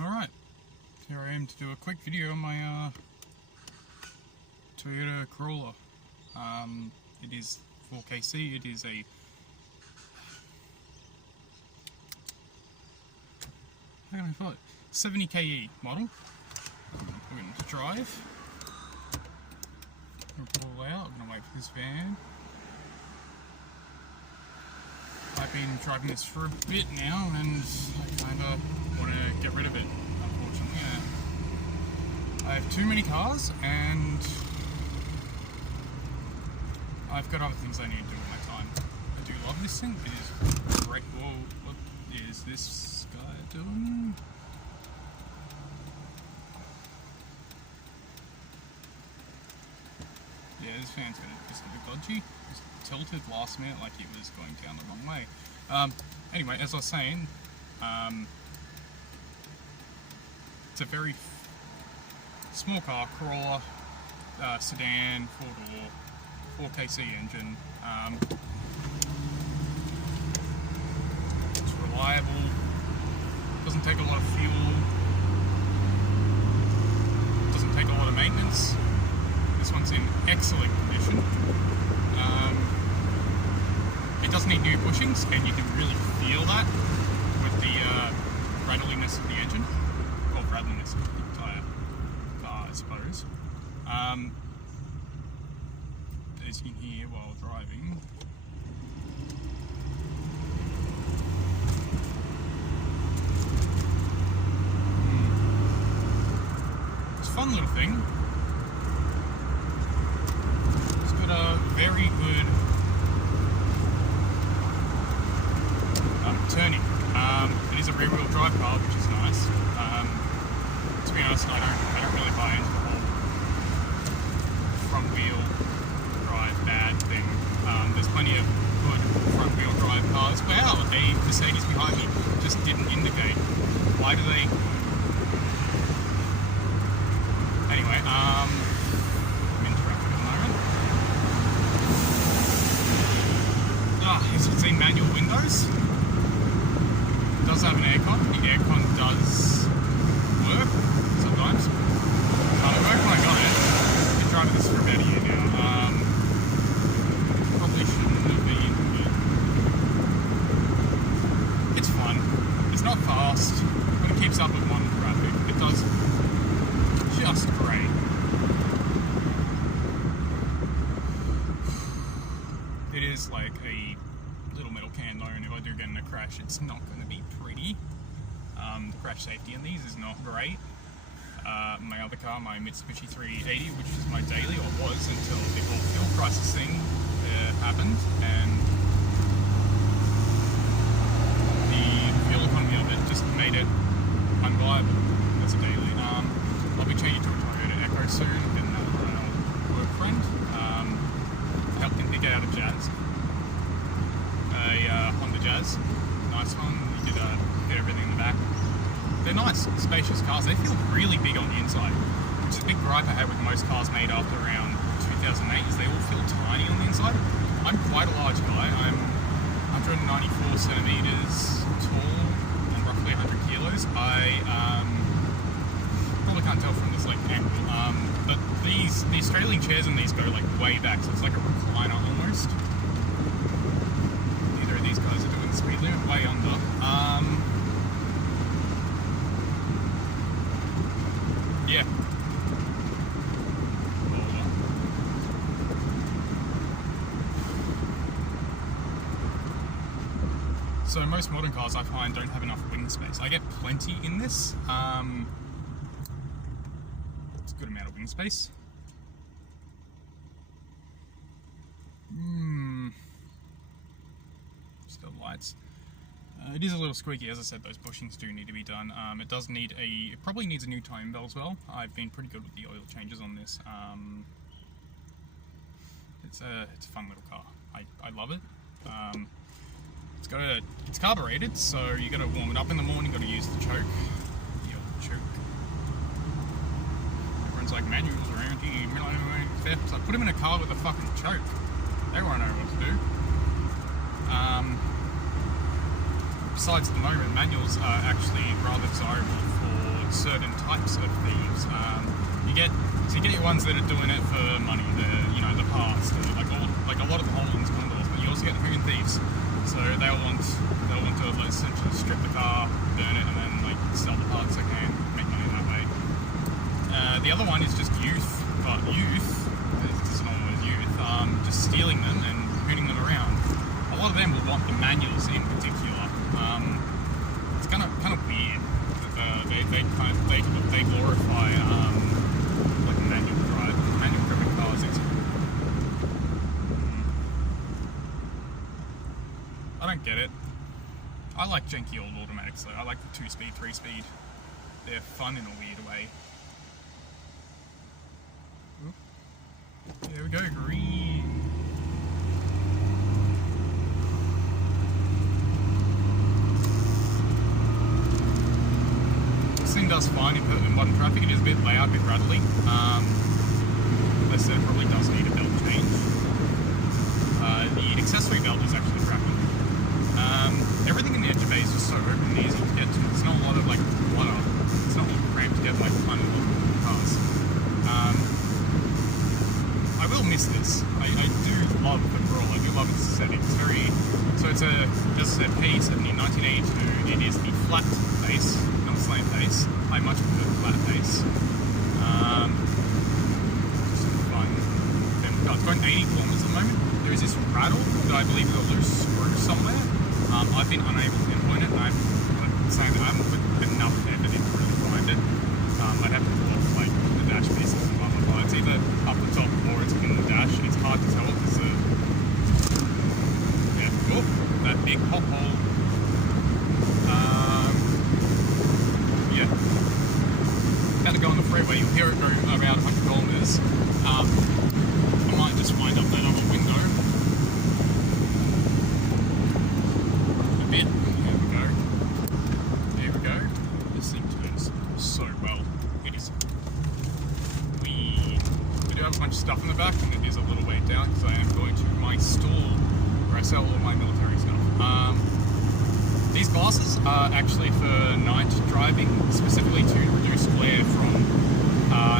Alright, here I am to do a quick video on my Toyota Corolla. It is for KC, it is a how can I call it? 70 KE model. We're going to drive. We're going to pull out, I'm going to wait for this van. I've been driving this for a bit now and I kind of want to get rid of it, unfortunately. I have too many cars and I've got other things I need to do with my time. I do love this thing, it is great. Whoa, what is this guy doing? Yeah, this fan's just a bit dodgy. Just tilted last minute like it was going down the wrong way. Anyway, as I was saying, it's a very small car, Corolla, sedan, 4-door, 4KC engine. It's reliable, doesn't take a lot of fuel, doesn't take a lot of maintenance. This one's in excellent condition. It does need new bushings, and you can really feel that with the rattliness of the engine, or rattliness of the entire car, I suppose. As you can hear while driving, it's a fun little thing. It's got a very good turning. It is a rear-wheel drive car, which is nice. To be honest, I don't really buy into the whole front-wheel drive bad thing. There's plenty of good front-wheel drive cars. Wow, a Mercedes behind me just didn't indicate. Why do they? Anyway, I'm in traffic at the moment. As you can see, manual windows. Does have an aircon. The aircon does work sometimes. It worked when I got it. I've been driving this for about a year now. Probably shouldn't have been, but it's fun. It's not fast, but it keeps up with modern traffic. It does just great. It is like a little metal can though, and if I do get in a crash, it's not going to be pretty. The crash safety in these is not great. My other car, my Mitsubishi 380, which is my daily, or was until the whole fuel crisis thing happened, and the fuel economy of it just made it unviable as a daily. I'll be changing to a Toyota Echo soon, getting that from an old work friend. Helped him to get out of Jazz. A Honda Jazz, nice one. You did get everything in the back. They're nice, spacious cars. They feel really big on the inside, which is a big gripe I had with most cars made after around 2008. Is they all feel tiny on the inside. I'm quite a large guy. I'm 194 centimeters tall and roughly 100 kilos. I probably can't tell from this like angle, but these Australian chairs in these go like way back, so it's like a recliner almost. These guys are doing the speed limit way under. Yeah. So most modern cars I find don't have enough wing space. I get plenty in this. It's a good amount of wing space. Still lights. It is a little squeaky, as I said. Those bushings do need to be done. It does need it probably needs a new timing belt as well. I've been pretty good with the oil changes on this. It's a fun little car. I love it. It's carbureted, so you got to warm it up in the morning. Got to use the choke. The old choke. Everyone's like, manuals around here. So I put him in a car with a fucking choke. They won't know what to do. Besides, at the moment, manuals are actually rather desirable for certain types of thieves. You get your ones that are doing it for money, the parts, like a lot of the Hollands, Condors, but you also get the freaking thieves. So they'll want to essentially strip the car, burn it, and then like sell the parts they can, make money that way. The other one is just youth, but it's not always youth, just stealing them and hooning them around. A lot of them will want the manuals in particular. It's kind of weird. They glorify like manual driven cars. I don't get it. I like janky old automatics though. I like the 2-speed, 3-speed. They're fun in a weird way. There we go, green. This thing does fine in modern traffic. It is a bit loud, a bit rattly. They said it probably does need a belt change. The accessory belt is actually crappy. Everything in the engine bay is just so open and easy to get to. It's not a lot of like clutter. It's not cramped to get like tons of cars. I will miss this. I do love the Corolla. I do love its aesthetic. It's very... So it's just a P70 1982. It is the flat base, not slant base. I much prefer the flat base. Just fun. It's going 80 kilometers at the moment. There is this rattle that I believe is a loose screw somewhere. I've been unable to pinpoint it, and I'm saying that I haven't put enough effort into really find it. I'd have to pull off like the dash pieces and blah blah blah. It's either up the top or it's in the dash. It's hard to tell because that big pop hole. Had to go on the freeway. You'll hear it go around 100 kilometers. I might just wind up that other window a bit. There we go. This thing turns so well. It is. We do have a bunch of stuff in the back, and it is a little way down because I am going to my store where I sell all my military stuff. These glasses are actually for night driving, specifically to reduce glare from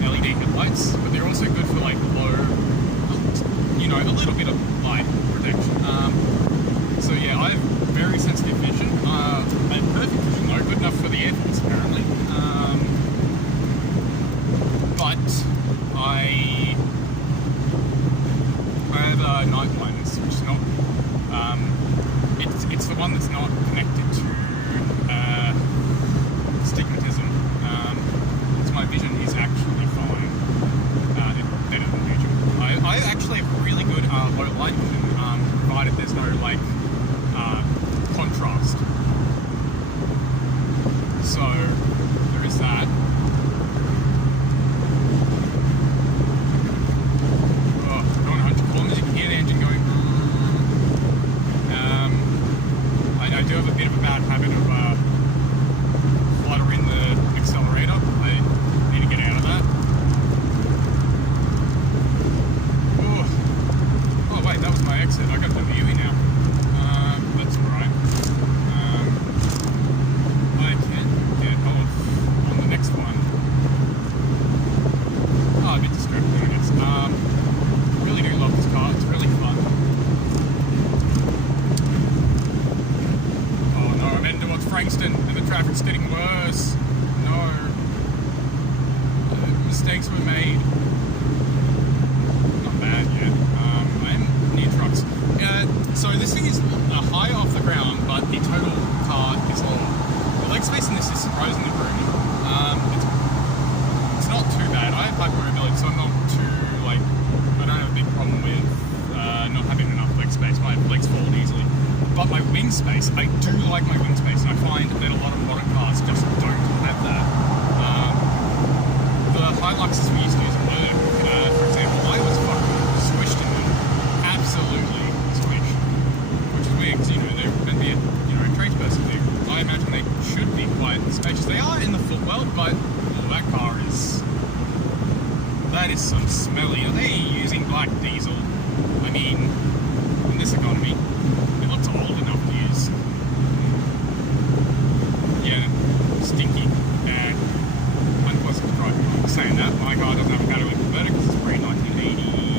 LED headlights, but they're also good for like low, a little bit of light protection. So yeah, I have very sensitive vision. I have perfect vision though, good enough for the Air Force apparently. But I have night blindness, which is not. It's the one that's not connected to stigmatism. My vision is actually fine. Better than usual. I actually have really good low light vision, provided there's no like contrast. So there is that. Going 100 kilometers, you can hear the engine going. I do have a bit of a bad habit of fluttering the accelerator. I need to get out of that. Oh wait, that was my exit. I got the Viewey now. That's alright. I can get off on the next one. A bit distracting, I guess. Really do love this car. It's really fun. Oh no, I'm heading towards Frankston and the traffic's getting worse. No. Mistakes were made. Not bad yet. I am near trucks. So this thing is high off the ground, but the total car is lower. The leg space in this is surprisingly roomy. It's not too bad. I have hypermobility, so I'm not too, I don't have a big problem with not having enough leg space. My legs fall easily. But my wing space, I do like my wing space, and I find that a lot of modern cars just don't have that. The Hiluxes we used to use at work, for example, I was fucking squished in them. Absolutely squished. Which is weird, because, they're meant to be a tradesperson vehicle. I imagine they should be quite spacious. They are in the footwell, but that car is... That is some smelly... Are they using black diesel? I mean, in this economy, it looks old enough to use. Yeah, stinky, bad. saying that, my car doesn't have a catalytic converter because it's pre-1980,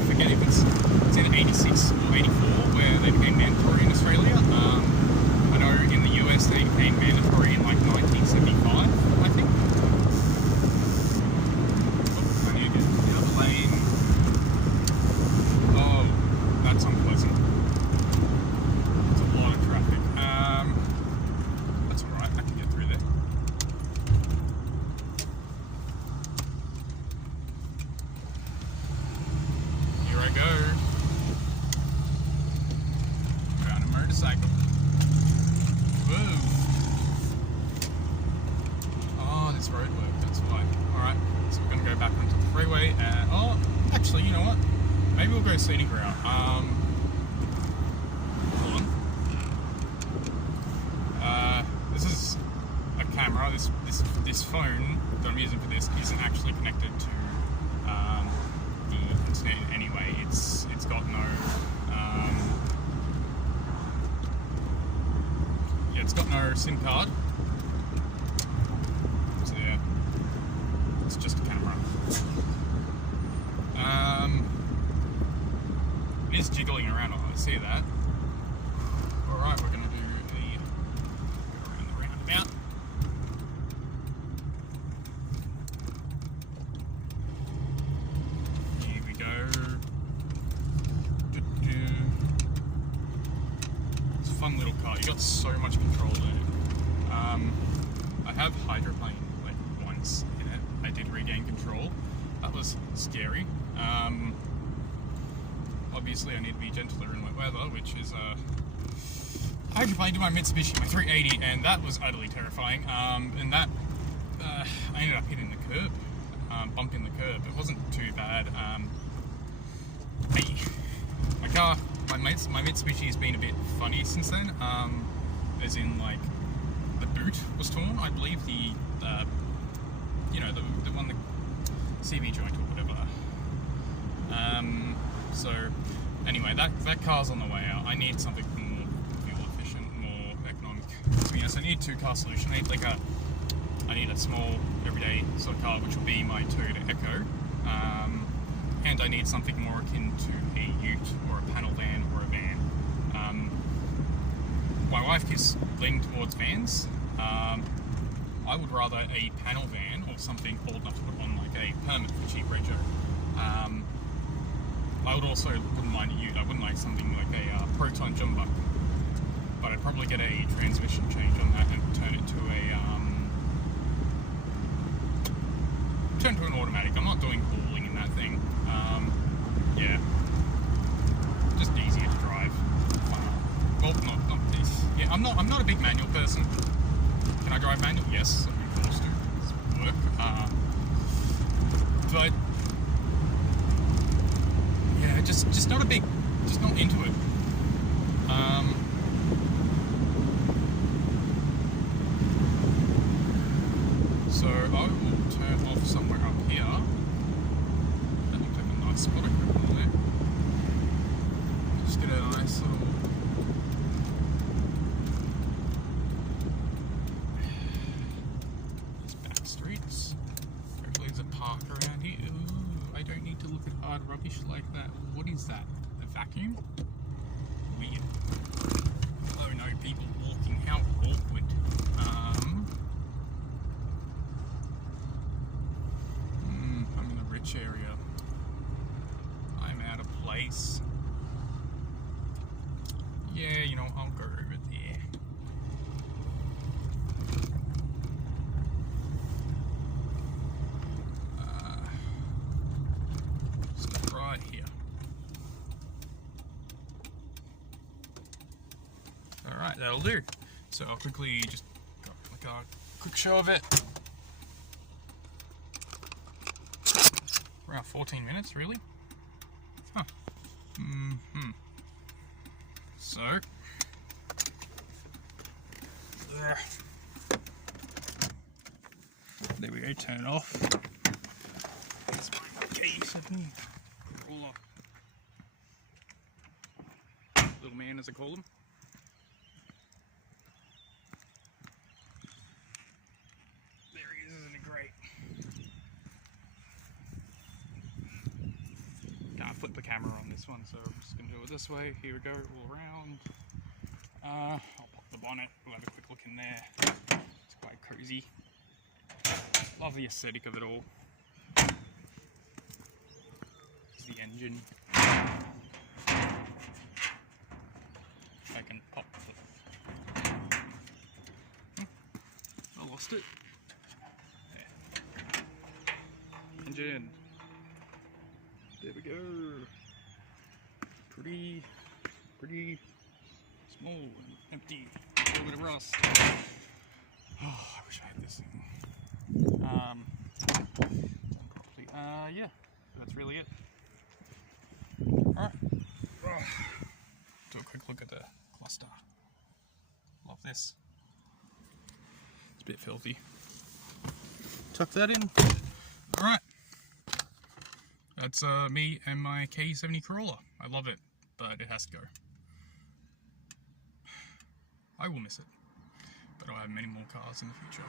I forget if it's either 86 or 84 where they became mandatory in Australia. I know in the US they became mandatory in like 1975, I think. Oh, I need to get the other lane. Oh, that's unpleasant. There's a lot of traffic. That's alright, I can get through there. Here I go. We're on a motorcycle. Whoa. Oh, this road work, that's why. Alright, so we're going to go back onto the freeway and... Oh, actually, you know what? Maybe we'll go scenic route. Hold on. This is a camera. This phone that I'm using for this isn't actually connected to the internet anyway. It's got no it's got no SIM card. So yeah, it's just a camera. It is jiggling around. I see that. All right, we're gonna do the go around the roundabout. Here we go. It's a fun little car. You got so much control there. I have hydroplane like once in it. I did regain control. That was scary. Obviously I need to be gentler in wet weather, which is hydroplane to my Mitsubishi, my 380, and that was utterly terrifying. And that I ended up hitting the curb, bumping the curb. It wasn't too bad. My car, my Mitsubishi has been a bit funny since then. As in, like, the boot was torn. I believe the you know, the one, the CV joint or whatever. So anyway, that car's on the way out. I need something more fuel efficient, more economic. So yes, I need a two-car solution. I need a small, everyday sort of car, which will be my Toyota Echo. And I need something more akin to a ute or a panel van or a van. My wife is leaning towards vans. I would rather a panel van or something old enough to put on like a permit for cheap rego. I wouldn't mind a ute. I wouldn't like something like a Proton Jumbo, but I'd probably get a transmission change on that and turn it to an automatic. I'm not doing hauling in that thing. Yeah, just easier to drive. Well, not this. Yeah, I'm not a big manual person. Can I drive manual? Yes, I'm forced to. It's work. But yeah, just not into it. So I will turn off somewhere up here. That looks like a nice spot I could put there. Just get a nice little streets. Hopefully there's a park around here. Ooh, I don't need to look at hard rubbish like that. What is that? A vacuum? Weird. Oh no, people walking. How awkward. I'm in a rich area. I'm out of place. Yeah, you know, I'll go over there. Right here. Alright, that'll do. So I'll quickly just go like a quick show of it. Around 14 minutes, really? Huh. So there we go, turn it off. Here's my ke70 Corolla. Little man, as I call him. There he is, isn't he great? the camera on this one, so I'm just going to do it this way. Here we go, all around. I'll pop the bonnet, we'll have a quick look in there. It's quite cozy. Love the aesthetic of it all. There's the engine. I can pop the... I lost it. There. Engine. There we go. Pretty small and empty. A little bit of rust. Oh, I wish I had this thing. Done properly. Yeah, that's really it. Alright. Do a quick look at the cluster. Love this. It's a bit filthy. Tuck that in. Alright. That's me and my ke70 Corolla. I love it, but it has to go. I will miss it, but I'll have many more cars in the future.